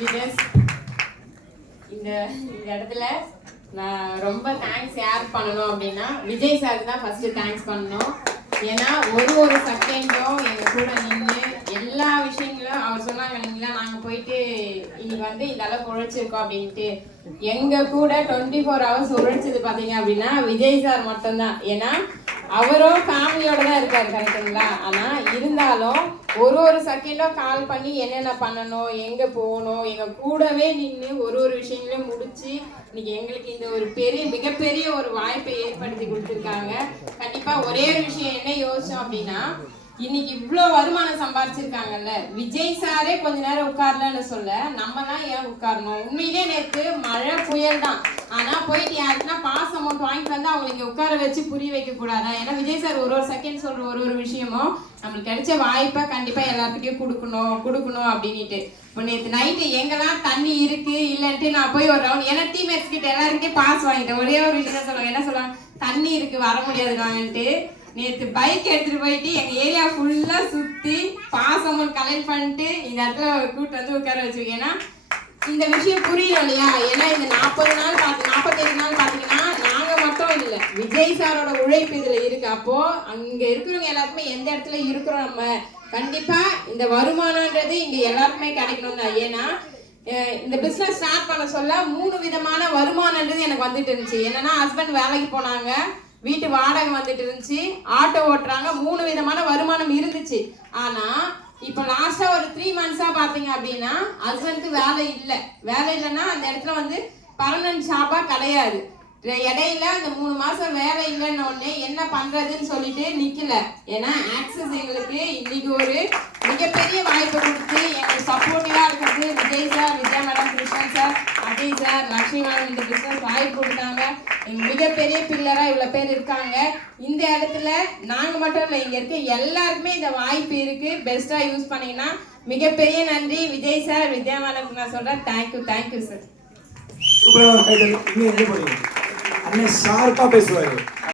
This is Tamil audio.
லீடர்ஸ். இந்த இடத்துல நான் ரொம்ப தேங்க்ஸ் யார் பண்ணணும் அப்படின்னா விஜய் சார் தான் ஃபர்ஸ்ட் தேங்க்ஸ் பண்ணணும். ஏன்னா ஒரு செகண்டும் எங்க கூட நின்று எல்லா விஷயங்களும் அவர் சொன்னாங்க இல்லைங்களா, நாங்கள் போயிட்டு இன்னைக்கு இந்த அளவுக்கு உழைச்சிருக்கோம் அப்படின்ட்டு. எங்க கூட 24 hours உழைச்சது பார்த்தீங்க அப்படின்னா விஜய் சார் மட்டும்தான். ஏன்னா அவரும் ஃபேமிலியோட தான் இருக்காரு, கரெக்டுங்களா? ஆனால் இருந்தாலும் ஒரு செகண்டும் கால் பண்ணி என்னென்ன பண்ணணும், எங்கே போகணும், எங்கள் கூடவே நின்று ஒரு விஷயங்களையும் முடிச்சு இன்னைக்கு எங்களுக்கு இந்த ஒரு மிகப்பெரிய ஒரு வாய்ப்பை ஏற்படுத்தி கொடுத்துருக்காங்க. கண்டிப்பாக ஒரே ஒரு விஷயம் என்ன யோசிச்சோம் அப்படின்னா, இன்னைக்கு இவ்வளோ வருமானம் சம்பாரிச்சிருக்காங்கல்ல, விஜய் சாரே கொஞ்ச நேரம் உட்காரலன்னு சொல்ல நம்மலாம் ஏன் உட்காரணும்? உண்மையிலே நேற்று மழை புயல் தான், ஆனால் போயிட்டு யாருக்குன்னா பாஸ் அமௌண்ட் வாங்கிட்டு வந்து அவங்க இங்கே உட்கார வச்சு புரிய வைக்க கூடாதா? ஏன்னா விஜய் சார் ஒரு செகண்ட் சொல்ற ஒரு விஷயமும் நம்மளுக்கு கிடைச்ச வாய்ப்பை கண்டிப்பாக எல்லாத்துக்கிட்டையும் கொடுக்கணும் அப்படின்ட்டு. இப்போ நேற்று நைட்டு எங்கெல்லாம் தண்ணி இருக்கு இல்லைன்ட்டு நான் போய் ஒரு ரவுண்ட், ஏன்னா டீம்மேட்ஸ் கிட்ட எல்லாருக்கிட்டே பாஸ் வாங்கிட்டேன். ஒரே ஒரு விஷயம் தான் சொல்லுவாங்க, என்ன சொல்லுவாங்க, தண்ணி இருக்கு வர முடியாது வாங்கன்ட்டு. நேற்று பைக் எடுத்துட்டு போயிட்டு எங்க ஏரியா ஃபுல்லா சுத்தி பாஸ் அமௌண்ட் கலெக்ட் பண்ணிட்டு இந்த இடத்துல கூட்டு வந்து உட்கார வச்சிருக்கேன். ஏன்னா இந்த விஷயம் புரியும் இல்லையா? ஏன்னா இந்த 45 நாள் பாத்தீங்கன்னா நாங்க மட்டும் இல்ல, விஜய் சாரோட உழைப்பு இதுல இருக்கு. அப்போ அங்க இருக்கிறவங்க எல்லாருக்குமே எந்த இடத்துல இருக்கிறோம் நம்ம, கண்டிப்பா இந்த வருமானம்ன்றது இங்க எல்லாருக்குமே கிடைக்கணும் தான். ஏன்னா இந்த பிசினஸ் ஸ்டார்ட் பண்ண சொல்ல 3 விதமான வருமானம்ன்றது எனக்கு வந்துட்டு இருந்துச்சு. என்னன்னா ஹஸ்பண்ட் வேலைக்கு போனாங்க, வீட்டு வாடகை வந்துட்டு இருந்துச்சு, ஆட்டோ ஓட்டுறாங்க, 3 விதமான வருமானம் இருந்துச்சு. ஆனா இப்போ லாஸ்டா ஒரு 3 months பாத்தீங்க அப்படின்னா ஹஸ்பண்டுக்கு வேலை இல்லைன்னா அந்த இடத்துல பர்மனன்ட் ஷாப்பா கிடையாது. இடையில அந்த 3 மாசம் வேலை இல்லைன்னு உடனே என்ன பண்றதுன்னு சொல்லிட்டு நிக்கல. ஏன்னா ஆக்சஸ் எங்களுக்கு இன்னைக்கு ஒரு மிகப்பெரிய வாய்ப்பு கொடுத்து எங்களுக்கு சப்போர்ட்டிவா இருக்கிறது Vijay sir, Vijaya madam, Krishnan sir, Ajay sir, Lakshmi madam இந்த பிசினஸ் வாய்ப்பு கொடுத்தாங்க. மிகப்பெரிய பில்லரா இவ்வளவு பேர் இருக்காங்க. இந்த இடத்துல நாங்க மட்டும் இல்லை, இங்க இருக்க எல்லாருக்குமே இந்த வாய்ப்பு இருக்கு. பெஸ்டா யூஸ் பண்ணீங்கன்னா மிகப்பெரிய நன்றி விஜய் சார், விஜயா மேடம். நான் சொல்றேன் தேங்க்யூ சார். சூப்பரா கைதல். இன்னும் எங்க போறீங்க? அண்ணே ஷார்ப்பா பேசுவாரு.